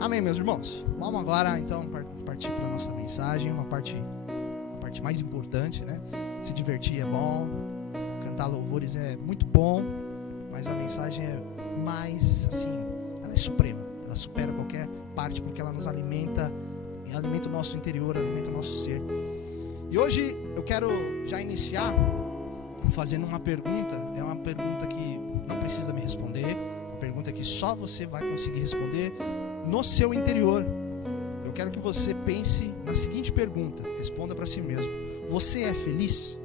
Amém, meus irmãos? Vamos agora, então, partir para a nossa mensagem, uma parte mais importante, né? Se divertir é bom, cantar louvores é muito bom, mas a mensagem é mais, assim, ela é suprema, ela supera qualquer parte, porque ela nos alimenta o nosso interior, alimenta o nosso ser. E hoje eu quero já iniciar fazendo uma pergunta, é uma pergunta que não precisa me responder, uma pergunta que só você vai conseguir responder no seu interior. Eu quero que você pense na seguinte pergunta, responda para si mesmo: você é feliz?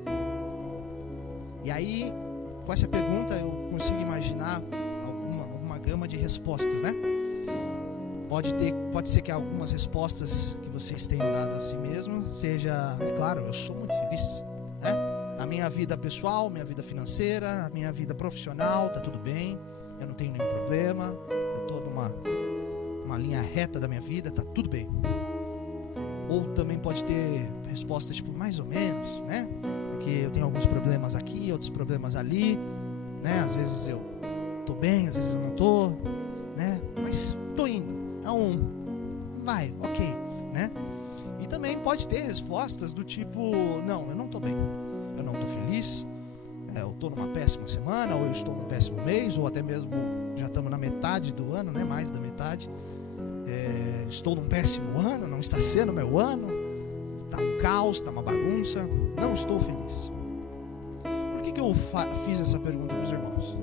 E aí, com essa pergunta eu consigo imaginar alguma gama de respostas, né? Pode ser que algumas respostas que vocês tenham dado a si mesmo seja, é claro, eu sou muito feliz, né? A minha vida pessoal, minha vida financeira, a minha vida profissional, tá tudo bem, eu não tenho nenhum problema, eu estou numa linha reta da minha vida, tá tudo bem. Ou também pode ter respostas tipo, mais ou menos, né? Porque eu tenho alguns problemas aqui, outros problemas ali, né? Às vezes eu tô bem, às vezes eu não tô, né? Mas tô indo, vai, ok, né? E também pode ter respostas do tipo, não, eu não tô bem, eu não tô feliz, eu tô numa péssima semana, ou eu estou num péssimo mês, ou até mesmo já estamos na metade do ano, né? Mais da metade. Estou num péssimo ano, não está sendo meu ano, está um caos, está uma bagunça, não estou feliz. Por que eu fiz essa pergunta para os irmãos?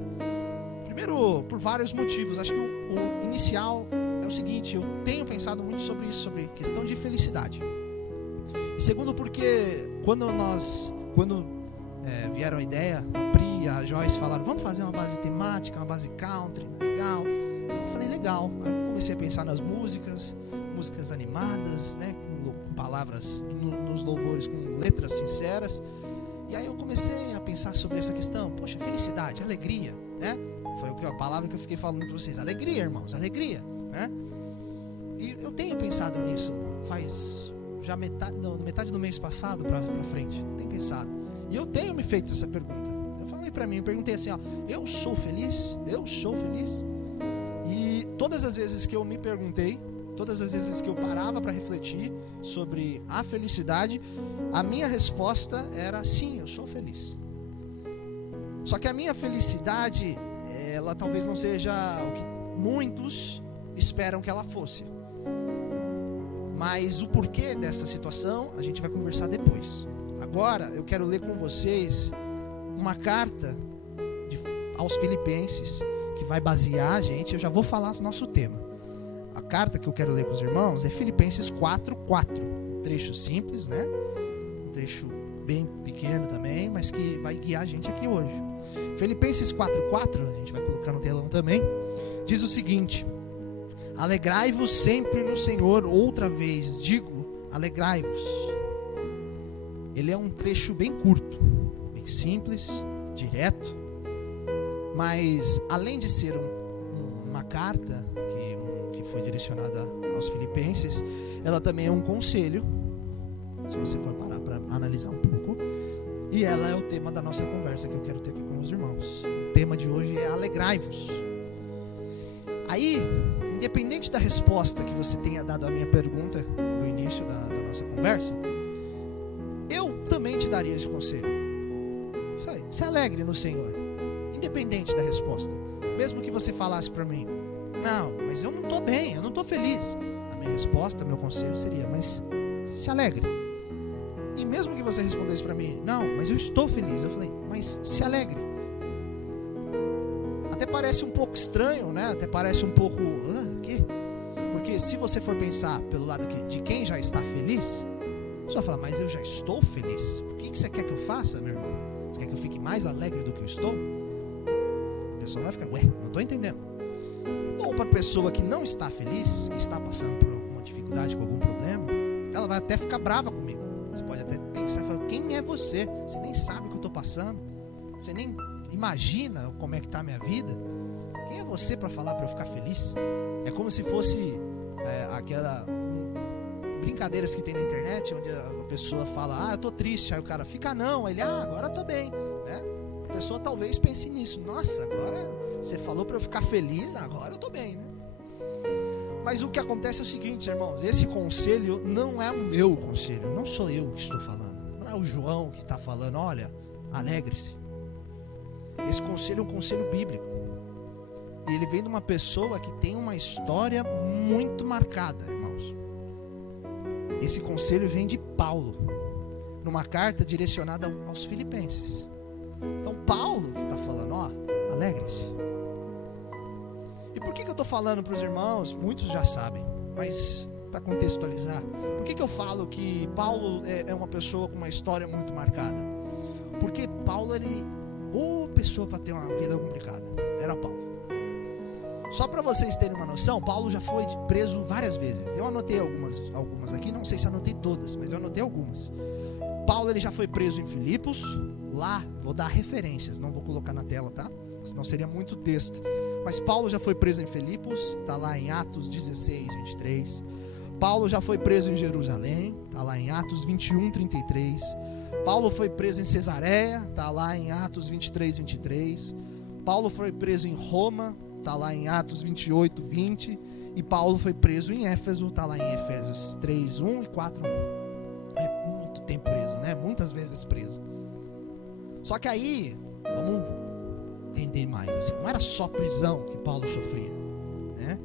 Primeiro, por vários motivos. Acho que o inicial é o seguinte: eu tenho pensado muito sobre isso, sobre questão de felicidade. E segundo, porque quando vieram a ideia, a Pri e a Joyce falaram, vamos fazer uma base temática, uma base country, legal. Eu falei, legal. Aí eu comecei a pensar nas músicas animadas, né, com palavras nos louvores, com letras sinceras. E aí eu comecei a pensar sobre essa questão. Poxa, felicidade, alegria, né? Foi a palavra que eu fiquei falando para vocês. Alegria, irmãos, alegria, né? E eu tenho pensado nisso faz já metade do mês passado para frente. Tenho pensado. E eu tenho me feito essa pergunta. Eu falei para mim, eu perguntei assim, ó, eu sou feliz? Eu sou feliz? E todas as vezes que eu me perguntei, todas as vezes que eu parava para refletir sobre a felicidade, a minha resposta era sim, eu sou feliz. Só que a minha felicidade, ela talvez não seja o que muitos esperam que ela fosse. Mas o porquê dessa situação a gente vai conversar depois. Agora eu quero ler com vocês uma carta aos Filipenses que vai basear a gente. Eu já vou falar do nosso tema. A carta que eu quero ler com os irmãos é Filipenses 4:4. Um trecho simples, né? Um trecho bem pequeno também, mas que vai guiar a gente aqui hoje. Filipenses 4:4, a gente vai colocar no telão também, diz o seguinte: alegrai-vos sempre no Senhor, outra vez digo, alegrai-vos. Ele é um trecho bem curto, bem simples, direto, mas além de ser uma carta que foi direcionada aos Filipenses, ela também é um conselho, se você for parar para analisar um pouco, e ela é o tema da nossa conversa que eu quero ter aqui com os irmãos. O tema de hoje é alegrai-vos. Aí, independente da resposta que você tenha dado à minha pergunta no início da nossa conversa, eu também te daria esse conselho. Se alegre no Senhor, independente da resposta. Mesmo que você falasse para mim, não, mas eu não estou bem, eu não estou feliz. A minha resposta, meu conselho seria, mas se alegre. E mesmo que você respondesse para mim, não, mas eu estou feliz. Eu falei, mas se alegre. Até parece um pouco estranho, né? Até parece um pouco, quê? Porque se você for pensar pelo lado de quem já está feliz, você vai falar, mas eu já estou feliz. O que você quer que eu faça, meu irmão? Você quer que eu fique mais alegre do que eu estou? A pessoa vai ficar, não estou entendendo. Ou para a pessoa que não está feliz, que está passando por alguma dificuldade, com algum problema, ela vai até ficar brava comigo. Você pode até pensar e falar, quem é você? Você nem sabe o que eu estou passando. Você nem imagina como é que está a minha vida. Quem é você para falar para eu ficar feliz? É como se fosse aquela brincadeiras que tem na internet, onde a pessoa fala, eu tô triste, aí o cara fica não, ele, agora eu tô bem, né? A pessoa talvez pense nisso, nossa, agora você falou para eu ficar feliz, agora eu tô bem, né? Mas o que acontece é o seguinte, irmãos, esse conselho não é o meu conselho, não sou eu que estou falando, não é o João que está falando, olha, alegre-se. Esse conselho é um conselho bíblico, e ele vem de uma pessoa que tem uma história muito marcada, irmãos. Esse conselho vem de Paulo, numa carta direcionada aos filipenses. Então Paulo que está falando, ó, alegre-se. E por que eu estou falando para os irmãos? Muitos já sabem, mas para contextualizar, por que eu falo que Paulo é uma pessoa com uma história muito marcada? Porque Paulo, pessoa para ter uma vida complicada, era Paulo. Só para vocês terem uma noção, Paulo já foi preso várias vezes. Eu anotei algumas aqui, não sei se anotei todas, mas eu anotei algumas. Paulo ele já foi preso em Filipos, lá, vou dar referências, não vou colocar na tela, tá? Senão seria muito texto. Mas Paulo já foi preso em Filipos, está lá em Atos 16, 23. Paulo já foi preso em Jerusalém, está lá em Atos 21, 33. Paulo foi preso em Cesareia, está lá em Atos 23, 23. Paulo foi preso em Roma, está lá em Atos 28, 20. E Paulo foi preso em Éfeso, está lá em Efésios 3, 1 e 4, 1. É muito tempo preso, né? Muitas vezes preso. Só que aí, vamos entender mais, assim, não era só prisão que Paulo sofria, né?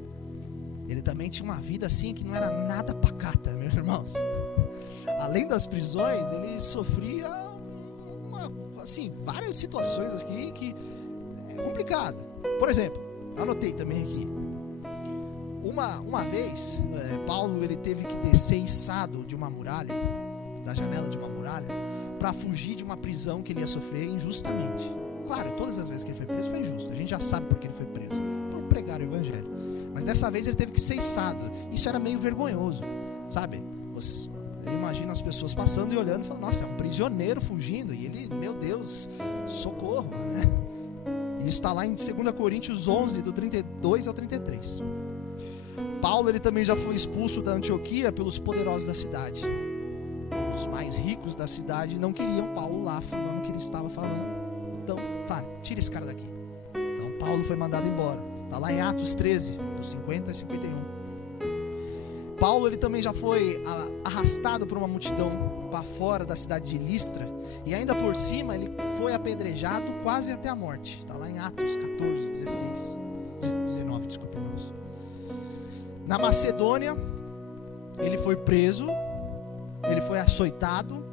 Ele também tinha uma vida assim que não era nada pacata, meus irmãos. Além das prisões, ele sofria assim, várias situações aqui que é complicado. Por exemplo, eu anotei também aqui. Uma vez, Paulo ele teve que descer içado de uma muralha, da janela de uma muralha, para fugir de uma prisão que ele ia sofrer injustamente. Claro, todas as vezes que ele foi preso foi injusto. A gente já sabe por que ele foi preso, por pregar o evangelho. Mas dessa vez ele teve que ser içado. Isso era meio vergonhoso, sabe? Eu imagino as pessoas passando e olhando e falando, nossa, é um prisioneiro fugindo. E ele, meu Deus, socorro, né? Isso está lá em 2 Coríntios 11, do 32 ao 33. Paulo ele também já foi expulso da Antioquia pelos poderosos da cidade. Os mais ricos da cidade não queriam Paulo lá falando o que ele estava falando. Então, tira esse cara daqui. Então Paulo foi mandado embora. Está lá em Atos 13, dos 50 a 51. Paulo ele também já foi arrastado por uma multidão para fora da cidade de Listra. E ainda por cima ele foi apedrejado quase até a morte. Está lá em Atos 14, 19, desculpa, irmãos. Na Macedônia, ele foi preso, ele foi açoitado,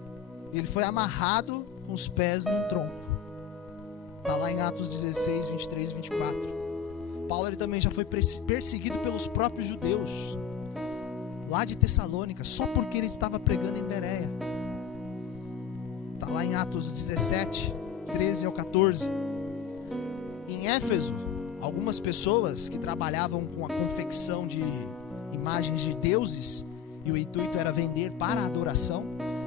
ele foi amarrado com os pés num tronco. Está lá em Atos 16, 23 e 24. Paulo ele também já foi perseguido pelos próprios judeus, lá de Tessalônica, só porque ele estava pregando em Bereia. Está lá em Atos 17, 13 ao 14. Em Éfeso, algumas pessoas que trabalhavam com a confecção de imagens de deuses, e o intuito era vender para a adoração,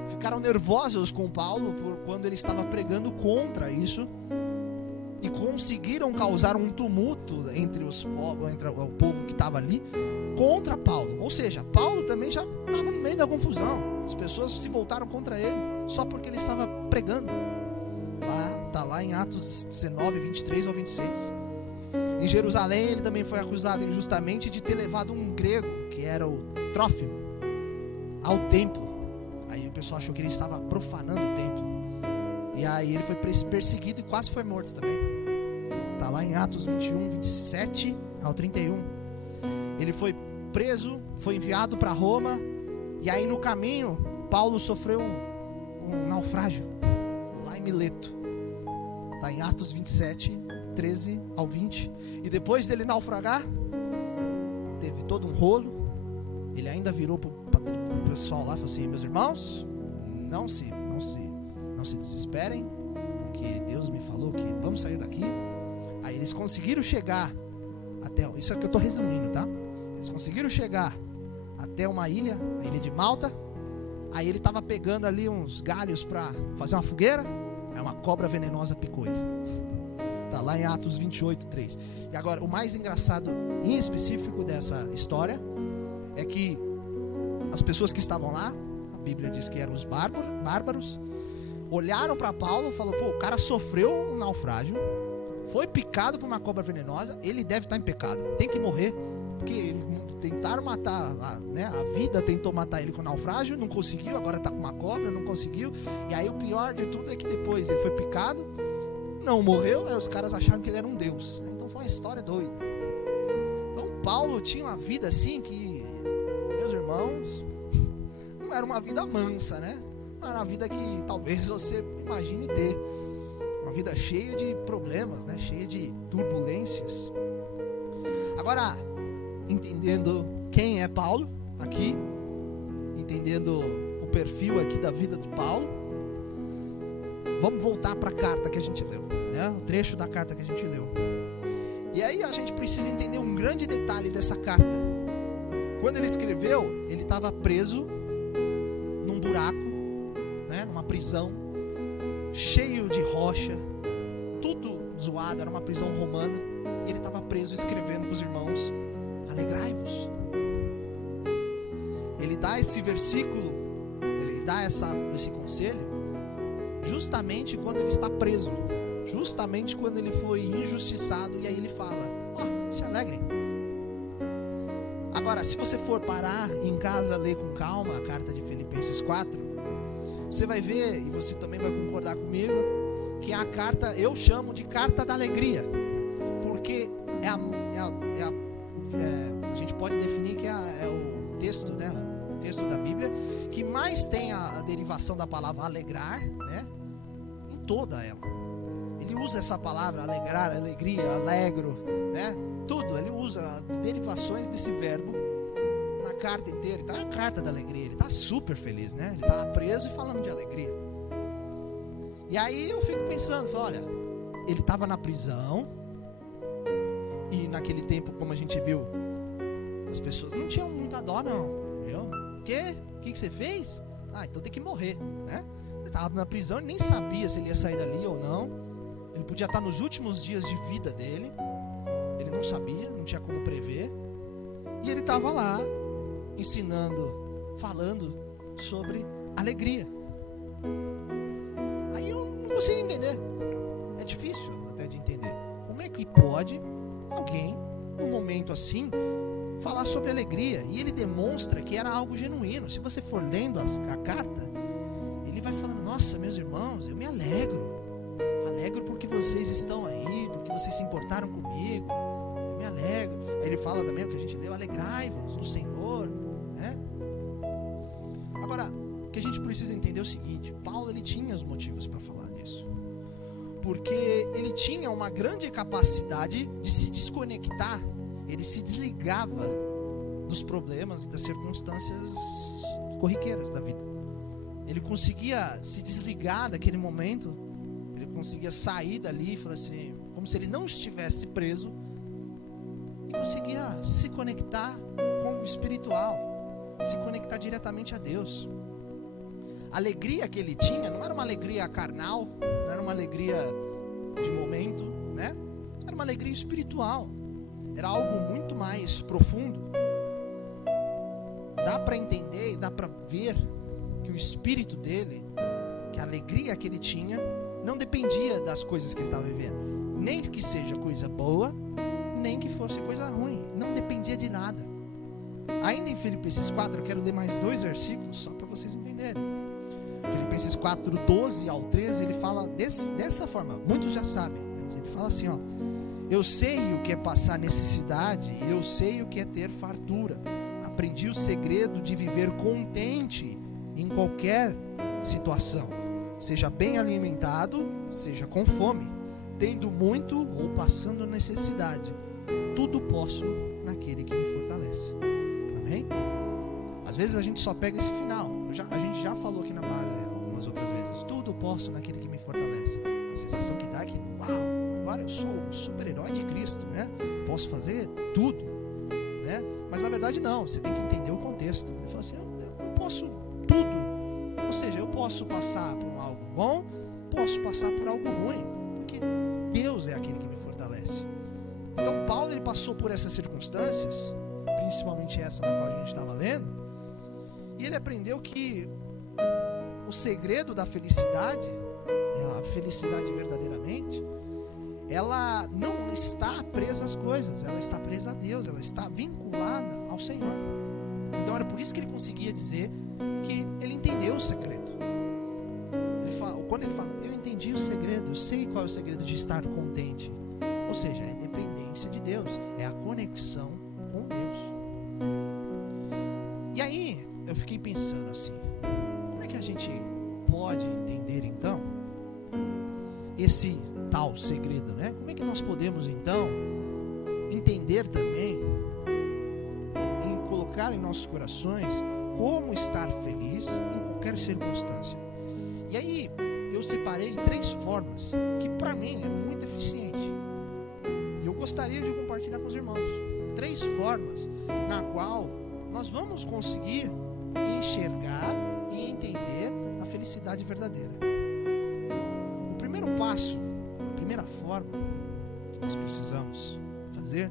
ficaram nervosos com Paulo por quando ele estava pregando contra isso, e conseguiram causar um tumulto entre o povo que estava ali contra Paulo. Ou seja, Paulo também já estava no meio da confusão. As pessoas se voltaram contra ele só porque ele estava pregando. Está lá em Atos 19, 23 ao 26. Em Jerusalém ele também foi acusado injustamente de ter levado um grego, que era o Trófimo, ao templo. Aí o pessoal achou que ele estava profanando o templo. E aí ele foi perseguido e quase foi morto também. Está lá em Atos 21, 27 ao 31. Ele foi preso, foi enviado para Roma. E aí no caminho, Paulo sofreu um naufrágio lá em Mileto. Está em Atos 27, 13 ao 20. E depois dele naufragar, teve todo um rolo. Ele ainda virou para o pessoal lá e falou assim: meus irmãos, não se desesperem, porque Deus me falou que vamos sair daqui. Aí eles conseguiram chegar até, isso é o que eu estou resumindo, tá? Eles conseguiram chegar até uma ilha, a ilha de Malta. Aí ele estava pegando ali uns galhos para fazer uma fogueira. Aí uma cobra venenosa picou ele. Está lá em Atos 28, 3. E agora, o mais engraçado em específico dessa história é que as pessoas que estavam lá, a Bíblia diz que eram os bárbaros, olharam para Paulo e falaram: pô, o cara sofreu um naufrágio, foi picado por uma cobra venenosa, ele deve estar em pecado, tem que morrer, porque tentaram matar, a vida tentou matar ele com naufrágio, não conseguiu, agora está com uma cobra, não conseguiu. E aí o pior de tudo é que depois ele foi picado, não morreu, aí os caras acharam que ele era um deus. Então foi uma história doida. Então Paulo tinha uma vida assim que, meus irmãos, não era uma vida mansa, né? Não era uma vida que talvez você imagine ter. Uma vida cheia de problemas, né? Cheia de turbulências. Agora, entendendo quem é Paulo aqui, entendendo o perfil aqui da vida de Paulo, vamos voltar para a carta que a gente leu, né? O trecho da carta que a gente leu. E aí a gente precisa entender um grande detalhe dessa carta. Quando ele escreveu, ele estava preso num buraco, né? Numa prisão, cheio de rocha, tudo zoado, era uma prisão romana, e ele estava preso escrevendo para os irmãos: alegrai-vos. Ele dá esse versículo, ele dá esse conselho justamente quando ele está preso, justamente quando ele foi injustiçado, e aí ele fala: se alegrem. Agora, se você for parar em casa, ler com calma a carta de Filipenses 4, você vai ver, e você também vai concordar comigo, que a carta, eu chamo de carta da alegria, porque a gente pode definir que é o texto, né, o texto da Bíblia que mais tem a derivação da palavra alegrar, né, em toda ela. Ele usa essa palavra alegrar, alegria, alegro, né, tudo, ele usa derivações desse verbo na carta inteira. Então é a carta da alegria, ele está super feliz, né, ele está preso e falando de alegria. E aí eu fico pensando, olha, ele estava na prisão, e naquele tempo, como a gente viu, as pessoas não tinham muita dó, não, entendeu? O que você fez? Então tem que morrer, né? Ele estava na prisão e nem sabia se ele ia sair dali ou não. Ele podia estar nos últimos dias de vida dele, ele não sabia, não tinha como prever. E ele estava lá, ensinando, falando sobre alegria. Aí eu não consigo entender, é difícil até de entender. Como é que pode alguém, num momento assim, falar sobre alegria? E ele demonstra que era algo genuíno. Se você for lendo a carta, ele vai falando: nossa, meus irmãos, eu me alegro porque vocês estão aí, porque vocês se importaram comigo, eu me alegro. Aí ele fala também o que a gente leu: alegrai-vos no Senhor, né? Agora, o que a gente precisa entender é o seguinte: Paulo, ele tinha os motivos para falar disso, porque ele tinha uma grande capacidade de se desconectar. Ele se desligava dos problemas e das circunstâncias corriqueiras da vida. Ele conseguia se desligar daquele momento, ele conseguia sair dali e falar assim, como se ele não estivesse preso, e conseguia se conectar com o espiritual, se conectar diretamente a Deus. A alegria que ele tinha não era uma alegria carnal, não era uma alegria de momento, né? Era uma alegria espiritual. Era algo muito mais profundo. Dá para entender e dá para ver que o espírito dele, que a alegria que ele tinha, não dependia das coisas que ele estava vivendo. Nem que seja coisa boa, nem que fosse coisa ruim. Não dependia de nada. Ainda em Filipenses 4, eu quero ler mais 2 versículos, só para vocês entenderem. Filipenses 4, 12 ao 13, ele fala dessa forma. Muitos já sabem, mas ele fala assim, eu sei o que é passar necessidade, e eu sei o que é ter fartura. Aprendi o segredo de viver contente em qualquer situação, seja bem alimentado, seja com fome, tendo muito ou passando necessidade. Tudo posso naquele que me fortalece. Amém? Às vezes a gente só pega esse final. A gente já falou aqui na base algumas outras vezes. Tudo posso naquele que me fortalece. A sensação que dá é que, uau, agora eu sou um super-herói de Cristo, né? Posso fazer tudo, né? Mas na verdade não, você tem que entender o contexto. Ele fala assim, eu posso tudo. Ou seja, eu posso passar por algo bom, posso passar por algo ruim, porque Deus é aquele que me fortalece. Então Paulo, ele passou por essas circunstâncias, principalmente essa na qual a gente estava lendo, e ele aprendeu que o segredo da felicidade, a felicidade verdadeiramente, ela não está presa às coisas, ela está presa a Deus, ela está vinculada ao Senhor. Então era por isso que ele conseguia dizer que ele entendeu o segredo. Quando ele fala, eu entendi o segredo, eu sei qual é o segredo de estar contente. Ou seja, é a dependência de Deus, é a conexão com Deus. E aí, eu fiquei pensando assim, como é que a gente pode entender então esse tal segredo, né? Como é que nós podemos então entender também, em colocar em nossos corações, como estar feliz em qualquer circunstância? E aí, eu separei 3 formas que para mim é muito eficiente. E eu gostaria de compartilhar com os irmãos. 3 formas na qual nós vamos conseguir enxergar e entender a felicidade verdadeira. O primeiro passo, a primeira forma que nós precisamos fazer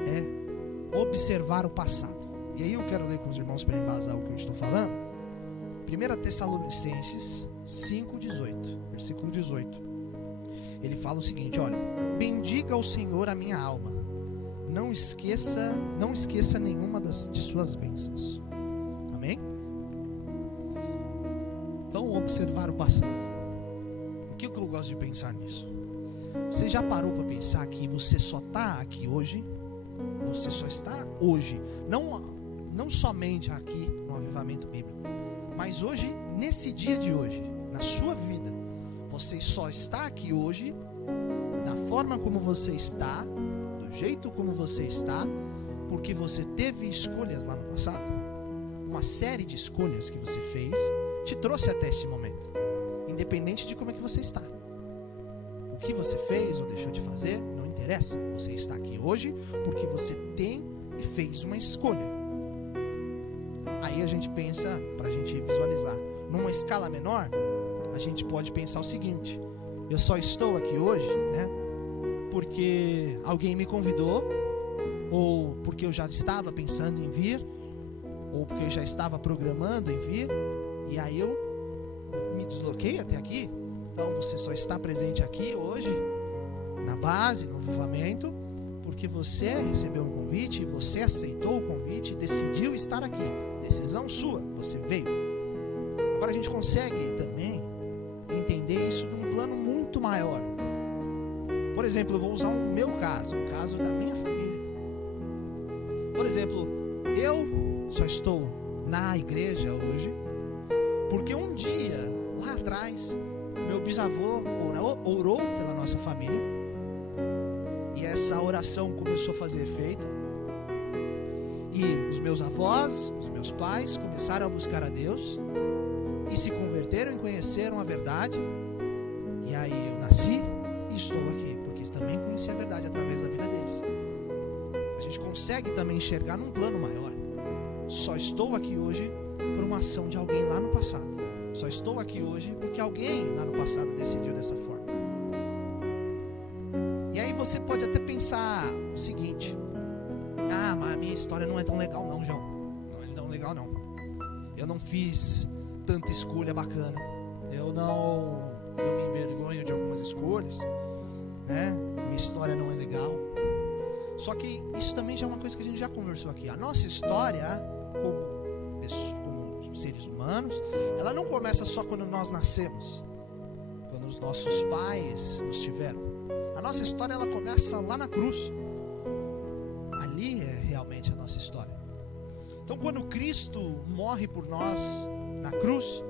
é observar o passado. E aí eu quero ler com os irmãos para embasar o que eu estou falando. 1 Tessalonicenses 5:18, versículo 18. Ele fala o seguinte, olha: bendiga ao Senhor a minha alma, não esqueça nenhuma de suas bênçãos. Amém? Então, observar o passado. O que eu gosto de pensar nisso? Você já parou para pensar que você só está aqui hoje? Você só está hoje, não somente aqui no Avivamento Bíblico, mas hoje, nesse dia de hoje, na sua vida, você só está aqui hoje, da forma como você está, do jeito como você está, porque você teve escolhas lá no passado. Uma série de escolhas que você fez te trouxe até esse momento, independente de como é que você está. O que você fez ou deixou de fazer, não interessa. Você está aqui hoje porque você tem e fez uma escolha. Aí a gente pensa, para a gente visualizar, numa escala menor, a gente pode pensar o seguinte: eu só estou aqui hoje, né, porque alguém me convidou, ou porque eu já estava pensando em vir, ou porque eu já estava programando em vir, e aí eu me desloquei até aqui. Então você só está presente aqui hoje, na base, no avivamento, porque você recebeu um convite, você aceitou o convite e decidiu estar aqui. Decisão sua, você veio. Agora a gente consegue também entender isso num plano muito maior. Por exemplo, eu vou usar o meu caso, o caso da minha família. Por exemplo, eu só estou na igreja hoje porque um dia, lá atrás, meu bisavô orou pela nossa família, e essa oração começou a fazer efeito, e os meus avós, os meus pais começaram a buscar a Deus e se converteram e conheceram a verdade. E aí eu nasci e estou aqui porque também conheci a verdade através da vida deles. A gente consegue também enxergar num plano maior. Só estou aqui hoje por uma ação de alguém lá no passado. Só estou aqui hoje porque alguém lá no passado decidiu dessa forma. E aí você pode até pensar o seguinte: ah, mas a minha história não é tão legal não, João. Não é tão legal não. Eu não fiz tanta escolha bacana. Eu me envergonho de algumas escolhas, né? Minha história não é legal. Só que isso também já é uma coisa que a gente já conversou aqui. A nossa história, como seres humanos, ela não começa só quando nós nascemos, quando os nossos pais nos tiveram. A nossa história, ela começa lá na cruz. Ali é realmente a nossa história. Então, quando Cristo morre por nós na cruz,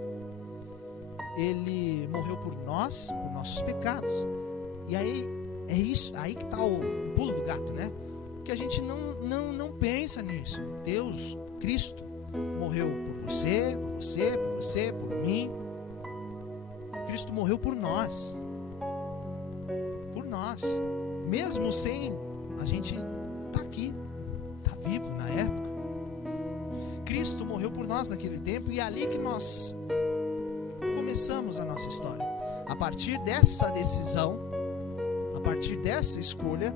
Ele morreu por nós, por nossos pecados. E aí é isso, aí que está o pulo do gato, né? Porque a gente não pensa nisso. Deus, Cristo, morreu por você, por mim. Cristo morreu por nós. Por nós. Mesmo sem a gente estar aqui, estar vivo na época. Cristo morreu por nós naquele tempo, e é ali que nós começamos a nossa história. A partir dessa decisão, a partir dessa escolha,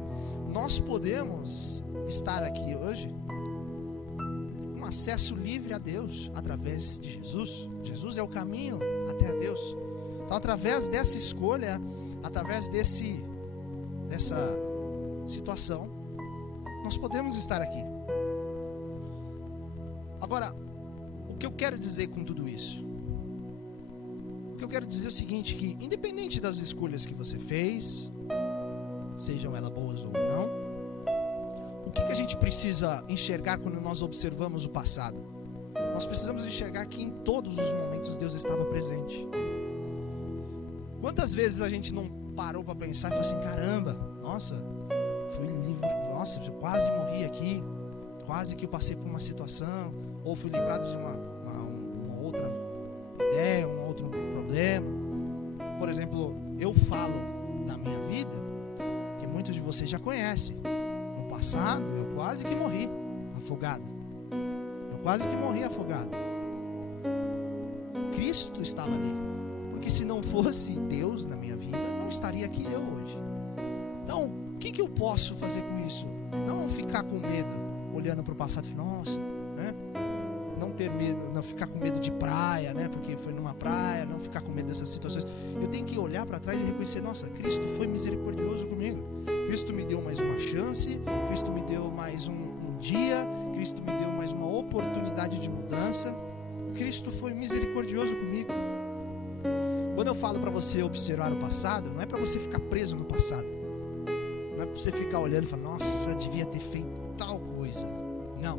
nós podemos estar aqui hoje com acesso livre a Deus através de Jesus. Jesus é o caminho até a Deus. Então, através dessa escolha, através desse dessa situação, nós podemos estar aqui. Agora, o que eu quero dizer com tudo isso? O que eu quero dizer é o seguinte, que independente das escolhas que você fez, sejam elas boas ou não, o que a gente precisa enxergar quando nós observamos o passado? Nós precisamos enxergar que em todos os momentos Deus estava presente. Quantas vezes a gente não parou para pensar e falou assim, caramba, nossa, fui livre, nossa, eu quase morri aqui, quase que eu passei por uma situação, ou fui livrado de uma outra ideia, um outro problema. Por exemplo, eu falo da minha vida, que muitos de vocês já conhecem. No passado, eu quase que morri afogado. Cristo estava ali. Porque se não fosse Deus na minha vida, não estaria aqui eu hoje. Então, o que eu posso fazer com isso? Não ficar com medo, olhando para o passado e falar, nossa, né? Não ter medo, não ficar com medo de praia, né? Porque foi numa praia, não ficar com medo dessas situações. Eu tenho que olhar para trás e reconhecer, nossa, Cristo foi misericordioso comigo. Cristo me deu mais uma chance, Cristo me deu mais um dia, Cristo me deu mais uma oportunidade de mudança. Cristo foi misericordioso comigo. Quando eu falo para você observar o passado, não é para você ficar preso no passado. Não é para você ficar olhando e falar, nossa, devia ter feito tal coisa. Não.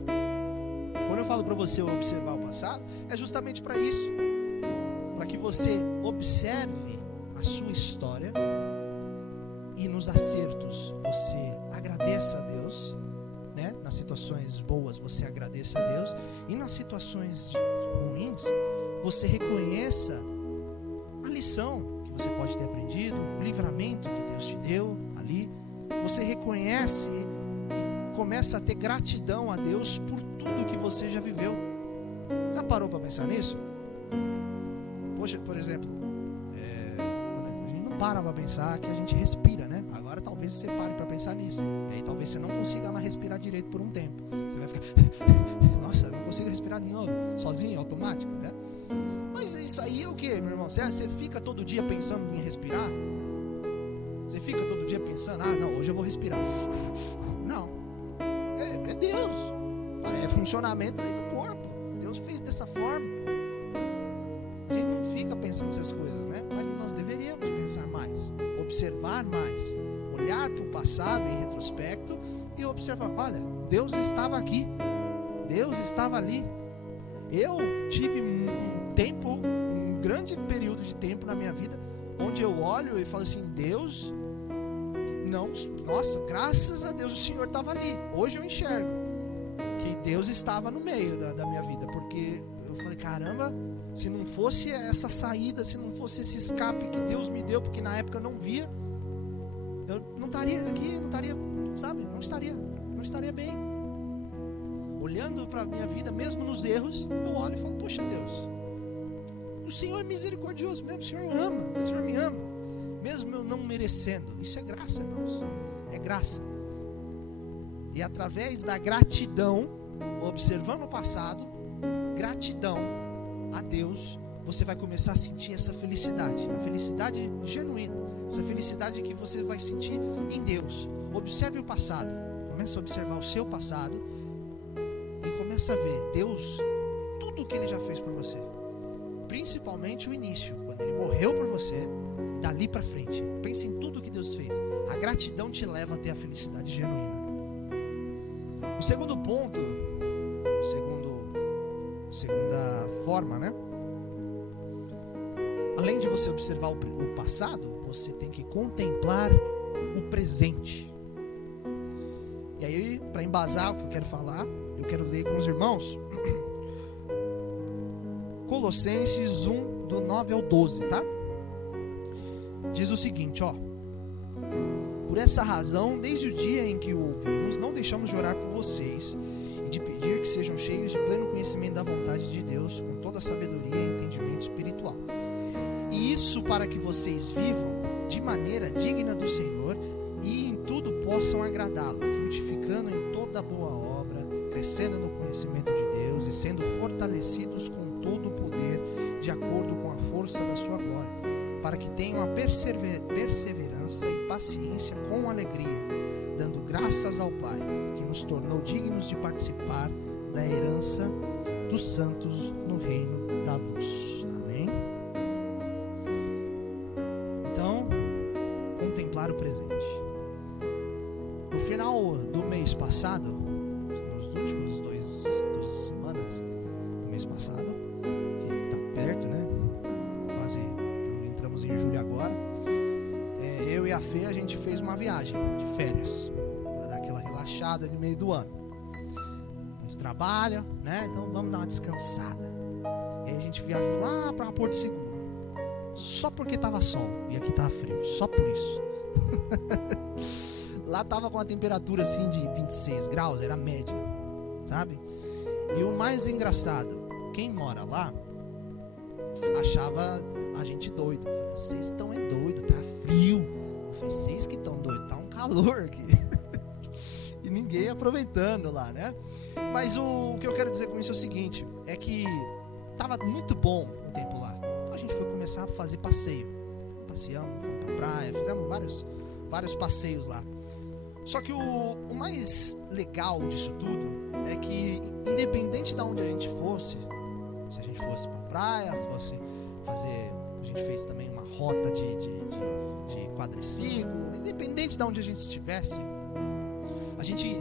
Quando eu falo para você observar o passado, é justamente para isso. Para que você observe a sua história e nos acertos você agradeça a Deus, né? Nas situações boas você agradeça a Deus, e nas situações ruins você reconheça a lição que você pode ter aprendido, o livramento que Deus te deu ali. Você reconhece e começa a ter gratidão a Deus por tudo que você já viveu. Já parou para pensar nisso? Poxa, por exemplo, a gente não para para pensar que a gente respira, né? Agora talvez você pare para pensar nisso. E aí talvez você não consiga mais respirar direito por um tempo. Você vai ficar, nossa, não consigo respirar de novo, sozinho, automático, né? Mas isso aí é o que, meu irmão? Você fica todo dia pensando em respirar? Você fica todo dia pensando, não, hoje eu vou respirar. Não. É Deus. É funcionamento aí do corpo. Deus fez dessa forma. A gente não fica pensando nessas coisas, né? Mas nós deveríamos pensar mais, observar mais, olhar para o passado em retrospecto e observar, olha, Deus estava aqui, Deus estava ali. Eu tive um grande período de tempo na minha vida onde eu olho e falo assim, Deus, não, nossa, graças a Deus o Senhor estava ali. Hoje eu enxergo que Deus estava no meio da minha vida, porque eu falei, caramba, se não fosse essa saída, se não fosse esse escape que Deus me deu, porque na época eu não via, eu não estaria aqui, não estaria bem. Olhando para a minha vida, mesmo nos erros, eu olho e falo, poxa Deus, o Senhor é misericordioso mesmo, o Senhor ama, o Senhor me ama, mesmo eu não merecendo. Isso é graça, irmãos, é graça. E através da gratidão, observando o passado, gratidão a Deus, você vai começar a sentir essa felicidade, a felicidade genuína, essa felicidade que você vai sentir em Deus. Observe o passado, começa a observar o seu passado e começa a ver Deus, tudo que Ele já fez por você, principalmente o início, quando Ele morreu por você, e dali para frente. Pense em tudo que Deus fez. A gratidão te leva a ter a felicidade genuína. O segundo ponto, segunda forma, né? Além de você observar o passado, você tem que contemplar o presente. E aí, para embasar o que eu quero falar, eu quero ler com os irmãos Colossenses 1, do 9 ao 12, tá? Diz o seguinte, ó: por essa razão, desde o dia em que o ouvimos, não deixamos de orar por vocês e de pedir que sejam cheios de pleno conhecimento da vontade de Deus, com toda a sabedoria e entendimento espiritual. E isso para que vocês vivam de maneira digna do Senhor e em tudo possam agradá-lo, frutificando em toda boa obra, crescendo no conhecimento de Deus e sendo fortalecidos com todo o poder, de acordo com a força da sua glória, para que tenham a perseverança e paciência com alegria, dando graças ao Pai, que nos tornou dignos de participar da herança dos santos no reino da luz. Amém? Então, contemplar o presente. No final do mês passado, nos últimos duas semanas do mês passado, que está perto, né? Quase, então entramos em julho agora. Eu e a Fê, a gente fez uma viagem de férias, para dar aquela relaxada no meio do ano. A gente trabalha, né? Então vamos dar uma descansada. E aí a gente viajou lá para Porto Seguro, só porque tava sol e aqui tava frio, só por isso. Lá tava com uma temperatura assim de 26 graus, era média, sabe? E o mais engraçado, quem mora lá achava a gente doido. Eu falei, vocês estão doido, tá frio. Eu falei, vocês que estão doidos, tá um calor aqui. E ninguém aproveitando lá, né? Mas o que eu quero dizer com isso é o seguinte, é que tava muito bom o tempo lá. Então a gente foi começar a fazer passeio. Passeamos, fomos pra praia, fizemos vários passeios lá. Só que o mais legal disso tudo é que, independente de onde a gente fosse, se a gente fosse pra praia, fosse fazer, a gente fez também uma rota de quadriciclo, independente de onde a gente estivesse, a gente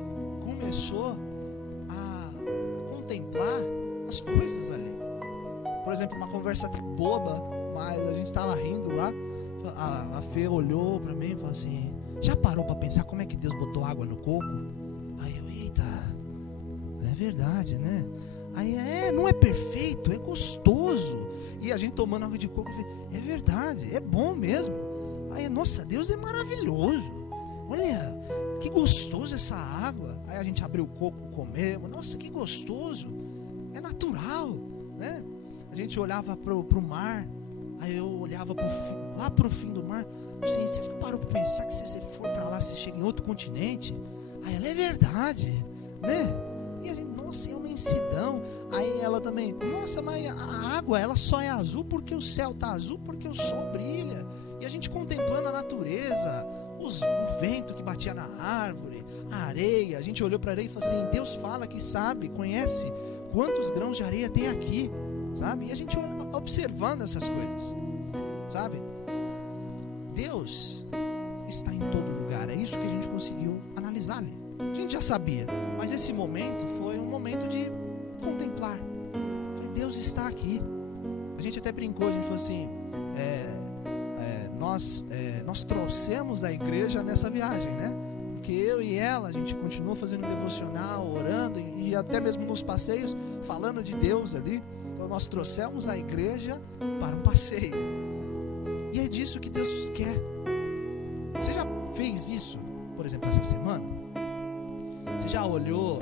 começou a contemplar as coisas ali. Por exemplo, uma conversa até boba, mas a gente tava rindo lá, a Fê olhou pra mim e falou assim, já parou pra pensar como é que Deus botou água no coco? Aí eu, eita, é verdade, né? Aí, não é perfeito, é gostoso. E a gente tomando água de coco, é verdade, é bom mesmo. Aí, nossa, Deus é maravilhoso. Olha, que gostoso essa água. Aí a gente abriu o coco, comemos. Nossa, que gostoso. É natural, né? A gente olhava pro mar. Aí eu olhava lá pro fim do mar. Assim, você já parou pra pensar que se você for pra lá, você chega em outro continente? Aí ela, é verdade, né? E a gente, nossa, é uma imensidão. Aí ela também, nossa, mas a água, ela só é azul porque o céu tá azul, porque o sol brilha. E a gente contemplando a natureza, o vento que batia na árvore, a areia. A gente olhou pra areia e falou assim, Deus fala que sabe, conhece quantos grãos de areia tem aqui, sabe? E a gente observando essas coisas, sabe? Deus está em todo lugar. É isso que a gente conseguiu analisar ali. A gente já sabia, mas esse momento foi um momento de contemplar. Deus está aqui. A gente até brincou, a gente falou assim, nós trouxemos a igreja nessa viagem, né? Porque eu e ela, a gente continuou fazendo devocional, orando e até mesmo nos passeios, falando de Deus ali. Então nós trouxemos a igreja para um passeio. E é disso que Deus quer. Você já fez isso, por exemplo, essa semana? Você já olhou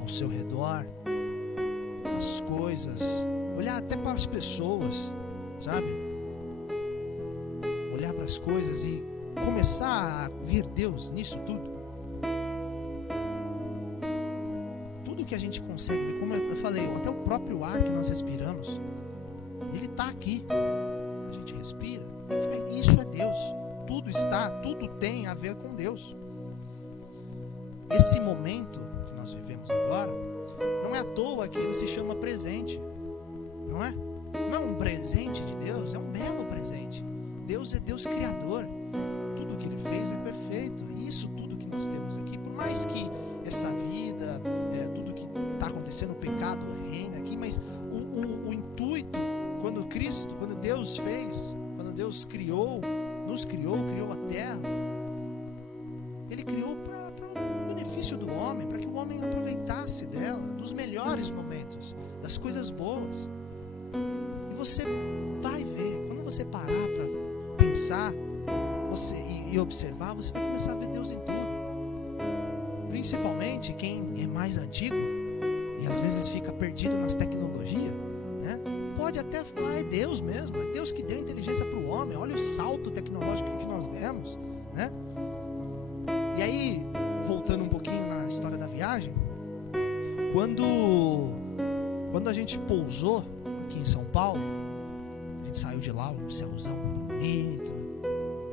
ao seu redor, as coisas, olhar até para as pessoas, sabe? Olhar para as coisas e começar a ver Deus nisso tudo. Tudo que a gente consegue ver, como eu falei, até o próprio ar que nós respiramos, ele está aqui. A gente respira. Isso é Deus. Tudo tem a ver com Deus. Esse momento que nós vivemos agora, não é à toa que ele se chama presente. Não é? Não é um presente de Deus, é um belo presente. Deus é Deus criador. Tudo que ele fez é perfeito. E isso tudo que nós temos aqui, por mais que essa vida, tudo que está acontecendo, o pecado reina aqui, mas o intuito, quando Deus fez, quando Deus nos criou a terra, ele criou para o benefício do homem, para que o homem aproveitasse dela, dos melhores momentos, das coisas boas. E você vai ver, quando você parar para pensar e observar, você vai começar a ver Deus em tudo. Principalmente quem é mais antigo e às vezes fica perdido nas tecnologias, né? Pode até falar, é Deus mesmo, é Deus que deu inteligência para o homem. Olha o salto tecnológico que nós demos, né? E aí, voltando um pouquinho na história da viagem, quando a gente pousou aqui em São Paulo, a gente saiu de lá, um céuzão bonito,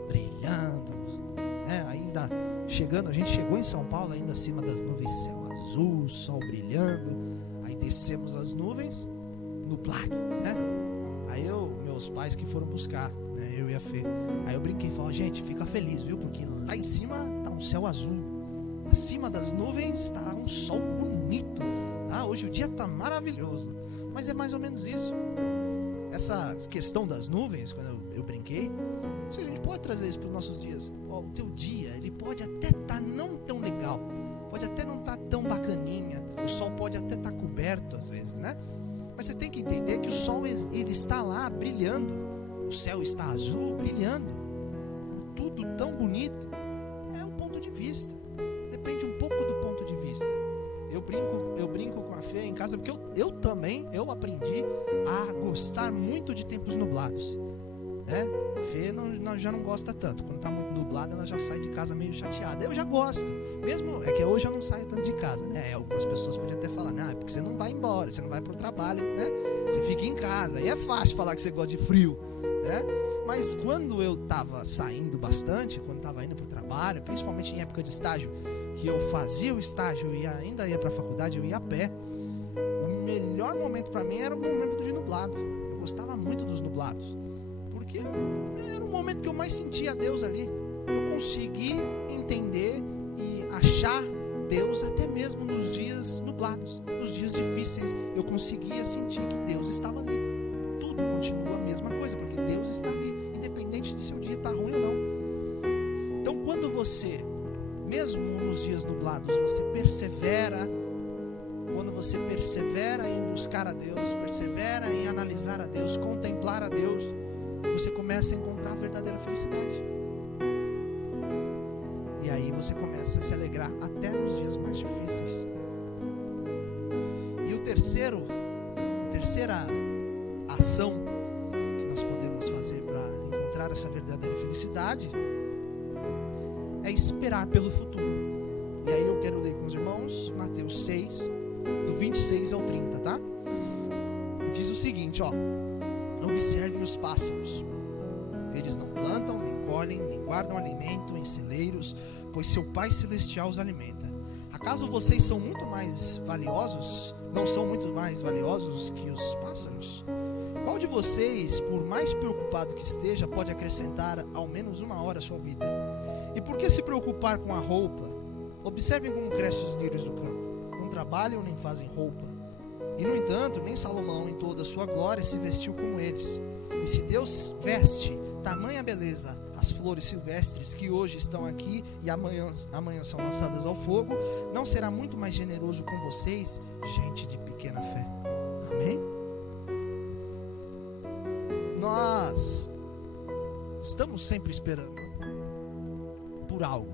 brilhando, ainda chegando, a gente chegou em São Paulo ainda acima das nuvens, céu azul, sol brilhando, aí descemos as nuvens, nublado, né? Aí meus pais que foram buscar, né, eu e a Fê, aí eu brinquei e falei, gente, fica feliz, viu, porque lá em cima tá um céu azul, acima das nuvens tá um sol bonito, hoje o dia tá maravilhoso, mas é mais ou menos isso. Essa questão das nuvens, quando eu brinquei, a gente pode trazer isso para os nossos dias. O teu dia, ele pode até estar não tão legal, pode até não estar tão bacaninha, o sol pode até estar coberto às vezes, né? Mas você tem que entender que o sol, ele está lá brilhando, o céu está azul, brilhando, tudo tão bonito. É um ponto de vista, depende um pouco do ponto de vista. Eu brinco com a Fê em casa, porque eu também aprendi a gostar muito de tempos nublados, né? A Fê já não gosta tanto. Quando está muito nublado, ela já sai de casa meio chateada. Eu já gosto, mesmo é que hoje eu não saio tanto de casa, né? Algumas pessoas podiam até falar, é porque você não vai embora, você não vai para o trabalho, né? Você fica em casa, e é fácil falar que você gosta de frio, né? Mas quando eu estava saindo bastante, quando estava indo para o trabalho, principalmente em época de estágio, que eu fazia o estágio e ainda ia para a faculdade, eu ia a pé, o melhor momento para mim era o momento de nublado. Eu gostava muito dos nublados, porque era o momento que eu mais sentia Deus ali. Eu consegui entender e achar Deus até mesmo nos dias nublados, nos dias difíceis. Eu conseguia sentir que Deus estava ali. Tudo continua a mesma coisa, porque Deus está ali, independente de seu dia estar ruim ou não. Então, quando você, mesmo nos dias nublados, você persevera, quando você persevera em buscar a Deus, persevera em analisar a Deus, contemplar a Deus, você começa a encontrar a verdadeira felicidade. E aí você começa a se alegrar até nos dias mais difíceis. E a terceira ação que nós podemos fazer para encontrar essa verdadeira felicidade é esperar pelo futuro. E aí eu quero ler com os irmãos Mateus 6, do 26 ao 30, tá? Diz o seguinte, observem os pássaros. Eles não plantam, nem colhem, nem guardam alimento em celeiros, pois seu Pai Celestial os alimenta. Acaso vocês são muito mais valiosos? Não são muito mais valiosos que os pássaros? Qual de vocês, por mais preocupado que esteja, pode acrescentar ao menos uma hora à sua vida? E por que se preocupar com a roupa? Observem como crescem os lírios do campo. Não trabalham nem fazem roupa. E no entanto, nem Salomão em toda a sua glória se vestiu como eles. E se Deus veste tamanha beleza as flores silvestres que hoje estão aqui e amanhã são lançadas ao fogo, não será muito mais generoso com vocês, gente de pequena fé? Amém? Nós estamos sempre esperando por algo,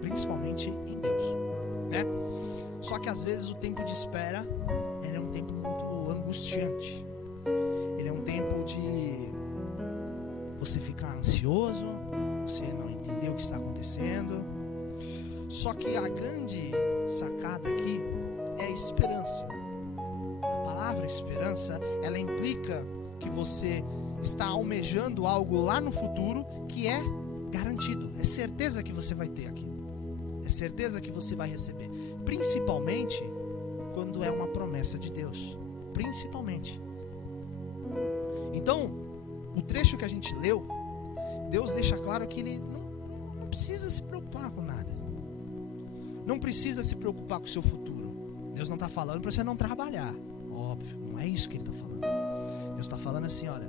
principalmente em Deus, né? Só que às vezes o tempo de espera, ele é um tempo muito angustiante. Ele é um tempo de você ficar ansioso, você não entender o que está acontecendo. Só que a grande sacada aqui é a esperança. A palavra esperança, ela implica que você está almejando algo lá no futuro que é garantido. É certeza que você vai ter aquilo. É certeza que você vai receber. Principalmente quando é uma promessa de Deus. Principalmente. Então, o trecho que a gente leu, Deus deixa claro que Ele não precisa se preocupar com nada. Não precisa se preocupar com o seu futuro. Deus não está falando para você não trabalhar. Óbvio, não é isso que Ele está falando. Deus está falando assim, olha,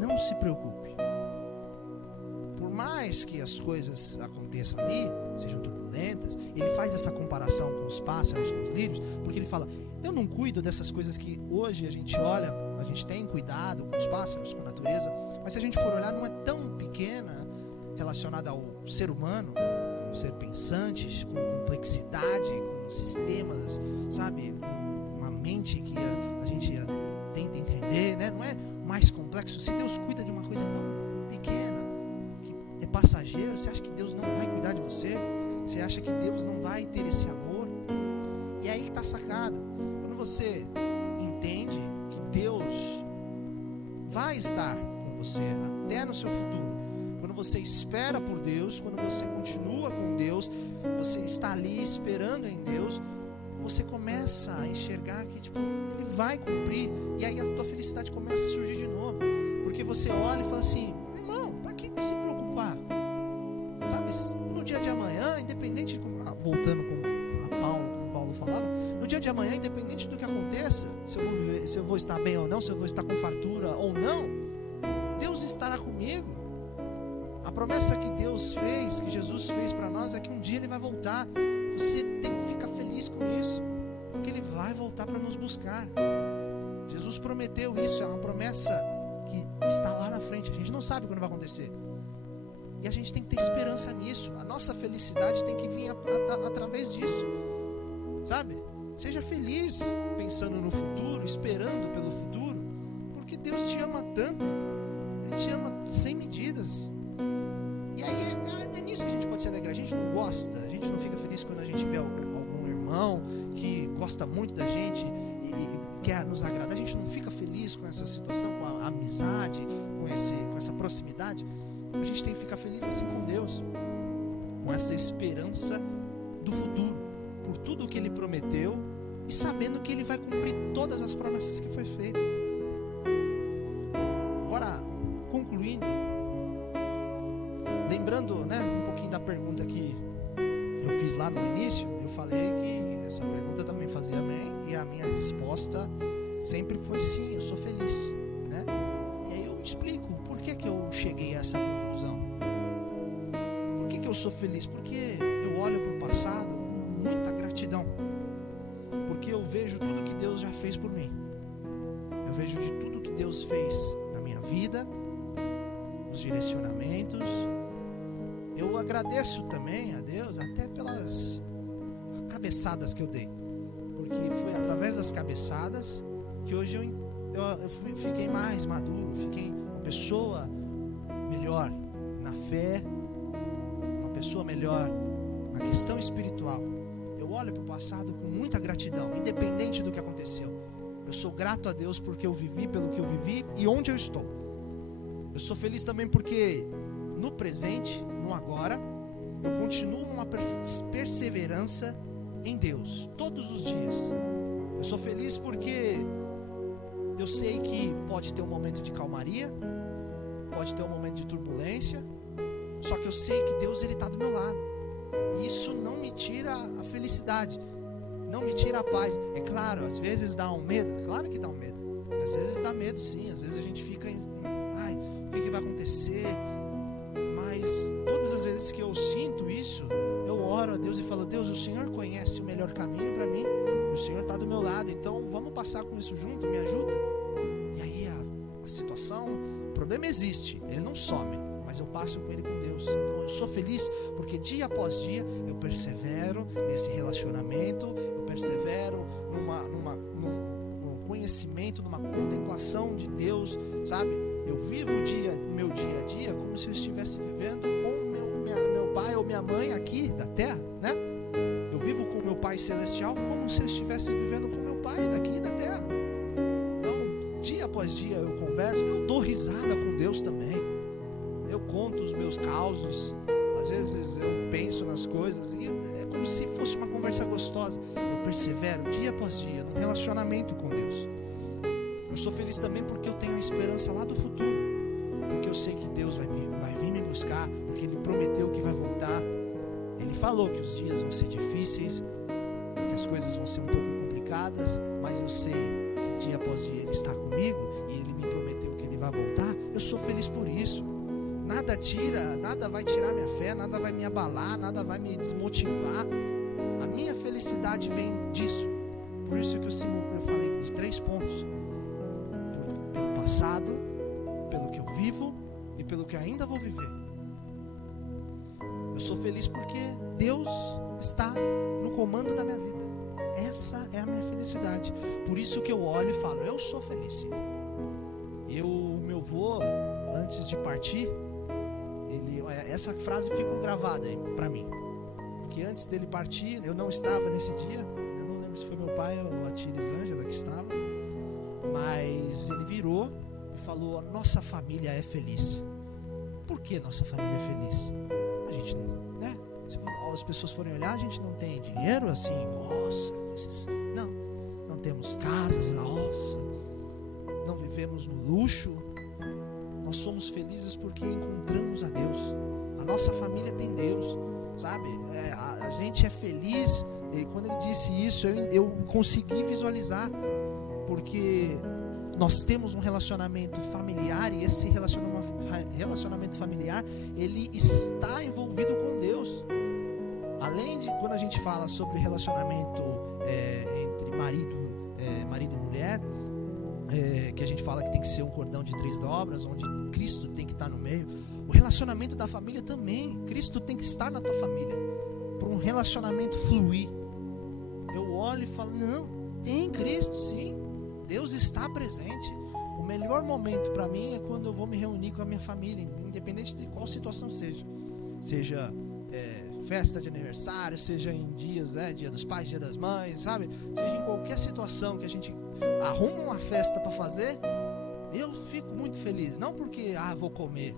não se preocupe. Por mais que as coisas aconteçam ali, sejam turbulentas, Ele faz essa comparação com os pássaros, com os lírios, porque Ele fala, eu não cuido dessas coisas que hoje a gente olha, a gente tem cuidado com os pássaros, com a natureza, mas se a gente for olhar, não é tão pequena relacionada ao ser humano, um ser pensante, com complexidade, com sistemas, sabe, com uma mente que a gente tenta entender, né? Não é mais complexo. Se Deus cuida de uma coisa tão pequena, que é passageiro, você acha que Deus não vai cuidar de você? Você acha que Deus não vai ter esse amor? E é aí que está a sacada. Quando você entende que Deus vai estar com você até fé no seu futuro, quando você espera por Deus, quando você continua com Deus, você está ali esperando em Deus, você começa a enxergar que Ele vai cumprir, e aí a tua felicidade começa a surgir de novo, porque você olha e fala assim: irmão, para que se preocupar? Sabe, no dia de amanhã, independente, voltando como Paulo falava, no dia de amanhã, independente do que aconteça, se eu vou estar bem ou não, se eu vou estar com fartura ou não, Deus estará comigo. A promessa que Deus fez, que Jesus fez para nós, é que um dia Ele vai voltar. Você tem que ficar feliz com isso, porque Ele vai voltar para nos buscar. Jesus prometeu isso, é uma promessa que está lá na frente. A gente não sabe quando vai acontecer, e a gente tem que ter esperança nisso. A nossa felicidade tem que vir através disso, sabe? Seja feliz pensando no futuro, esperando pelo futuro, porque Deus te ama tanto, Ele te ama sem medidas. E aí é nisso que a gente pode se alegrar. A gente não gosta, a gente não fica feliz quando a gente vê algum irmão que gosta muito da gente e quer nos agradar. A gente não fica feliz com essa situação, com a amizade, com essa proximidade. A gente tem que ficar feliz assim com Deus, com essa esperança do futuro, por tudo que Ele prometeu, e sabendo que Ele vai cumprir todas as promessas que foi feita. Agora, concluindo, lembrando, um pouquinho da pergunta que eu fiz lá no início, eu falei que essa pergunta também fazia bem, e a minha resposta sempre foi sim, eu sou feliz, E aí eu explico por que eu cheguei a essa conclusão. Por que eu sou feliz? Porque eu olho para o passado com muita gratidão, porque eu vejo tudo que Deus já fez por mim, eu vejo de tudo que Deus fez na minha vida, os direcionamentos. Eu agradeço também a Deus até pelas cabeçadas que eu dei, porque foi através das cabeçadas que hoje eu fiquei mais maduro, fiquei uma pessoa melhor na fé, uma pessoa melhor na questão espiritual. Eu olho para o passado com muita gratidão, independente do que aconteceu. Eu sou grato a Deus porque eu vivi pelo que eu vivi e onde eu estou. Eu sou feliz também porque no presente, no agora, eu continuo numa perseverança em Deus, todos os dias. Eu sou feliz porque eu sei que pode ter um momento de calmaria, pode ter um momento de turbulência, só que eu sei que Deus, Ele está do meu lado, e isso não me tira a felicidade, não me tira a paz. É claro, às vezes dá um medo, claro que dá um medo, às vezes dá medo sim, às vezes a gente fica o que vai acontecer? Mas todas as vezes que eu sinto isso, eu oro a Deus e falo: Deus, o Senhor conhece o melhor caminho para mim, o Senhor está do meu lado, então vamos passar com isso junto, me ajuda. E aí a situação, o problema existe, ele não some, mas eu passo com ele com Deus. Então eu sou feliz porque dia após dia eu persevero nesse relacionamento, eu persevero num conhecimento, numa contemplação de Deus, sabe? Eu vivo o meu dia a dia como se eu estivesse vivendo com meu pai ou minha mãe aqui da terra, Eu vivo com meu Pai Celestial como se eu estivesse vivendo com meu pai daqui da terra. Então, dia após dia eu converso, eu dou risada com Deus também. Eu conto os meus causos, às vezes eu penso nas coisas e é como se fosse uma conversa gostosa. Eu persevero dia após dia num relacionamento com Deus. Eu sou feliz também porque eu tenho a esperança lá do futuro, porque eu sei que Deus vai vir me buscar, porque Ele prometeu que vai voltar. Ele falou que os dias vão ser difíceis, que as coisas vão ser um pouco complicadas, mas eu sei que dia após dia Ele está comigo e Ele me prometeu que Ele vai voltar. Eu sou feliz por isso. Nada vai tirar minha fé, nada vai me abalar, nada vai me desmotivar. A minha felicidade vem disso. Por isso que eu falei de 3 pontos: pelo passado, pelo que eu vivo e pelo que ainda vou viver. Eu sou feliz porque Deus está no comando da minha vida. Essa é a minha felicidade. Por isso que eu olho e falo: eu sou feliz. Meu avô, antes de partir, essa frase ficou gravada para mim, porque antes dele partir, eu não estava nesse dia, eu não lembro se foi meu pai ou a tia Elisângela que estava, mas ele virou e falou: nossa família é feliz. Por que nossa família é feliz? A gente, né? Se as pessoas forem olhar, a gente não tem dinheiro assim, nossa, não temos casas, nossa, não vivemos no luxo. Nós somos felizes porque encontramos a Deus. A nossa família tem Deus, sabe? A gente é feliz. E quando ele disse isso, eu consegui visualizar, porque nós temos um relacionamento familiar, e esse relacionamento familiar, ele está envolvido com Deus. Além de, quando a gente fala sobre relacionamento entre marido e mulher, que a gente fala que tem que ser um cordão de 3 dobras, onde Cristo tem que estar no meio, o relacionamento da família também, Cristo tem que estar na tua família, para um relacionamento fluir. Eu olho e falo, não, tem Cristo sim, Deus está presente. O melhor momento para mim é quando eu vou me reunir com a minha família, independente de qual situação seja festa de aniversário, seja em dias, dia dos pais, dia das mães, sabe? Seja em qualquer situação que a gente arruma uma festa para fazer, eu fico muito feliz. Não porque, vou comer,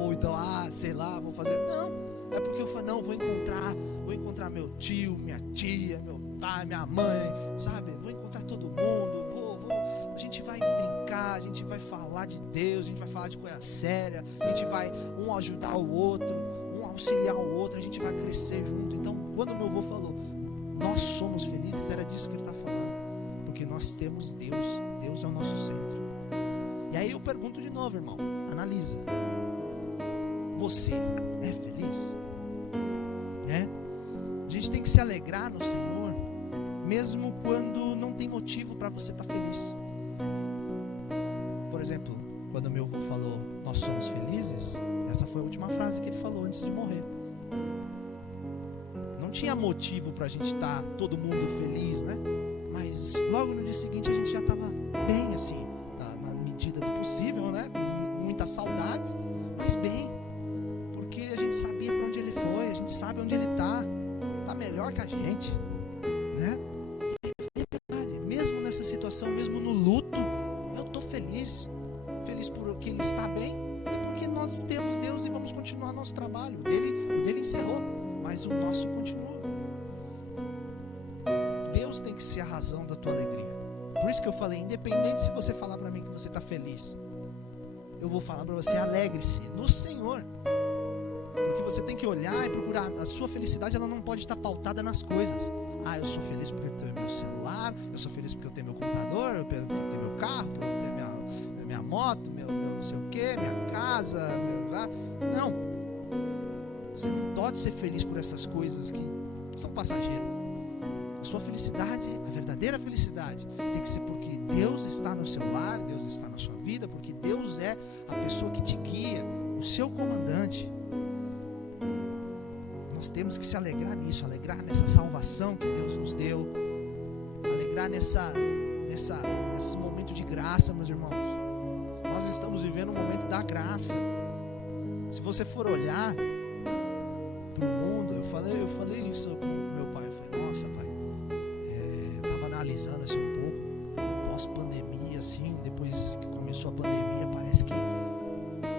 ou então, sei lá, vou fazer. Não, é porque eu falo, não, vou encontrar meu tio, minha tia, meu pai, minha mãe, sabe? Vou encontrar todo mundo, a gente vai brincar, a gente vai falar de Deus, a gente vai falar de coisa séria, a gente vai um ajudar o outro, um auxiliar o outro, a gente vai crescer junto. Então, quando meu avô falou, nós somos felizes, era disso que ele está falando, porque nós temos Deus, Deus é o nosso centro. E aí eu pergunto de novo, irmão, analisa, você é feliz? A gente tem que se alegrar no Senhor, mesmo quando não tem motivo para você estar feliz. Por exemplo, quando meu avô falou, nós somos felizes, essa foi a última frase que ele falou antes de morrer. Não tinha motivo para a gente estar todo mundo feliz, né? Mas logo no dia seguinte a gente já estava bem, assim, na medida do possível, né? Com muitas saudades, mas bem, porque a gente sabia para onde ele foi, a gente sabe onde ele está melhor que a gente, né? É verdade, mesmo nessa situação, mesmo no luto, eu estou feliz porque ele está bem e porque nós temos Deus e vamos continuar nosso trabalho. O dele encerrou, mas o nosso continua. Deus tem que ser a razão da tua alegria. Por isso que eu falei, independente se você falar para mim que você está feliz, eu vou falar para você, alegre-se no Senhor. Porque você tem que olhar e procurar. A sua felicidade, ela não pode estar pautada nas coisas. Eu sou feliz porque eu tenho meu celular, eu sou feliz porque eu tenho meu computador, eu tenho meu carro, eu tenho minha moto, meu não sei o que, minha casa, não. Você não pode ser feliz por essas coisas que são passageiras. A sua felicidade, a verdadeira felicidade, tem que ser porque Deus está no seu lar, Deus está na sua vida, porque Deus é a pessoa que te guia, o seu comandante. Nós temos que se alegrar nisso, alegrar nessa salvação que Deus nos deu, alegrar nesse momento de graça, meus irmãos. Nós estamos vivendo um momento da graça. Se você for olhar para o mundo, eu falei isso com meu pai. Eu falei, nossa, pai, eu estava analisando assim um pouco, pós-pandemia, assim, depois que começou a pandemia, parece que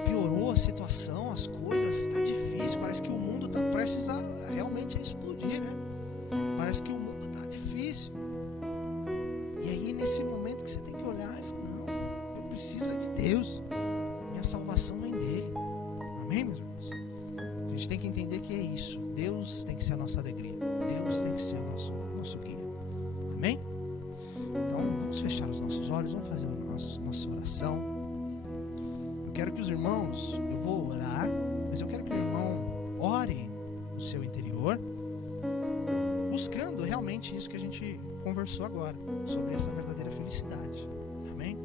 piorou a situação, as coisas, está difícil, parece que o mundo está prestes a realmente explodir, né? Parece que o mundo está difícil. E aí nesse momento que você tem que olhar e falar, não, eu preciso de Deus, minha salvação vem dele. Amém, meus irmãos? A gente tem que entender que é isso. Deus tem que ser a nossa alegria, Deus tem que ser o nosso guia. Amém? Então vamos fechar os nossos olhos, vamos fazer a nossa oração. Eu quero que os irmãos, eu vou orar, mas eu quero que o irmão ore no seu interior, buscando realmente isso que a gente conversou agora, sobre essa verdadeira felicidade. Amém?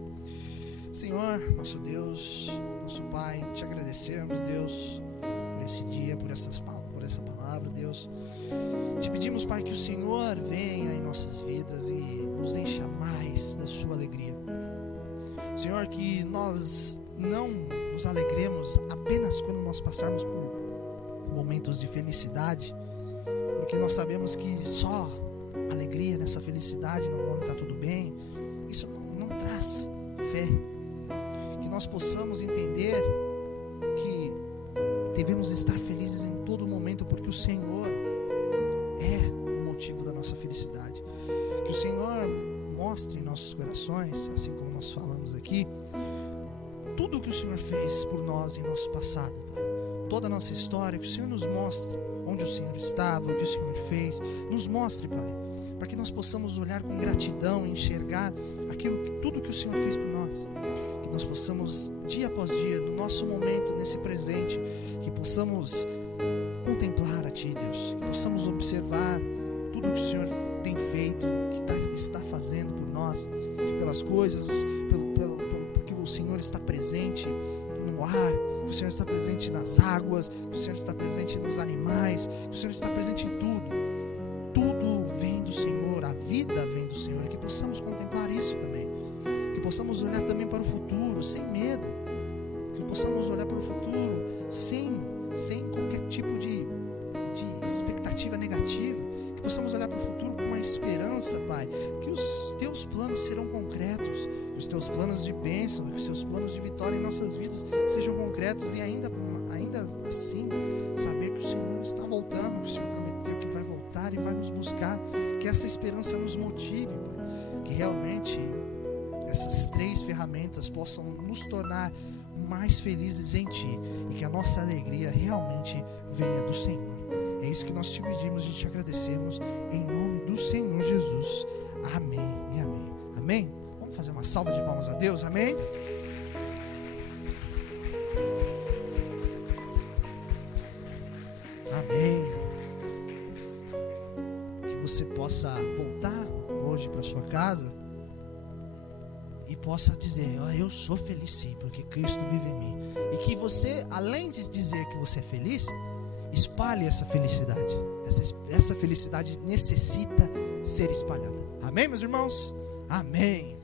Senhor, nosso Deus, nosso Pai, te agradecemos, Deus, por esse dia, por essa palavra, Deus. Te pedimos, Pai, que o Senhor venha em nossas vidas e nos encha mais da sua alegria. Senhor, que nós não nos alegremos apenas quando nós passarmos por momentos de felicidade, porque nós sabemos que só alegria nessa felicidade, quando está tudo bem, isso não traz fé. Que nós possamos entender que devemos estar felizes em todo momento, porque o Senhor é o motivo da nossa felicidade. Que o Senhor mostre em nossos corações, assim como nós falamos aqui, tudo o que o Senhor fez por nós em nosso passado, Pai. Toda a nossa história, que o Senhor nos mostre onde o Senhor estava, o que o Senhor fez. Nos mostre, Pai, para que nós possamos olhar com gratidão e enxergar tudo que o Senhor fez por nós. Que nós possamos, dia após dia, no nosso momento, nesse presente, que possamos contemplar a Ti, Deus. Que possamos observar tudo que o Senhor tem feito, que está fazendo por nós, pelas coisas, porque o Senhor está presente no ar, que o Senhor está presente nas águas, que o Senhor está presente nos animais, que o Senhor está presente em tudo. Tudo vem do Senhor, a vida vem do Senhor, e que possamos contemplar isso também. Que possamos olhar também para o futuro sem medo, que possamos olhar para o futuro sem qualquer tipo de expectativa negativa, que possamos olhar para o futuro com uma esperança, Pai, que os Teus planos serão concretos, que os Teus planos de bênção, que os Teus planos de vitória em nossas vidas sejam concretos, e ainda assim saber que o Senhor está voltando, que o Senhor prometeu que vai voltar e vai nos buscar, que essa esperança nos motive, Pai, que realmente essas 3 ferramentas possam nos tornar mais felizes em Ti, e que a nossa alegria realmente venha do Senhor. É isso que nós te pedimos e te agradecemos, em nome do Senhor Jesus. Amém e amém. Amém? Vamos fazer uma salva de palmas a Deus, amém? Amém. Que você possa voltar hoje para sua casa e possa dizer: eu sou feliz sim, porque Cristo vive em mim. E que você, além de dizer que você é feliz, espalhe essa felicidade. Essa felicidade necessita ser espalhada. Amém, meus irmãos? Amém.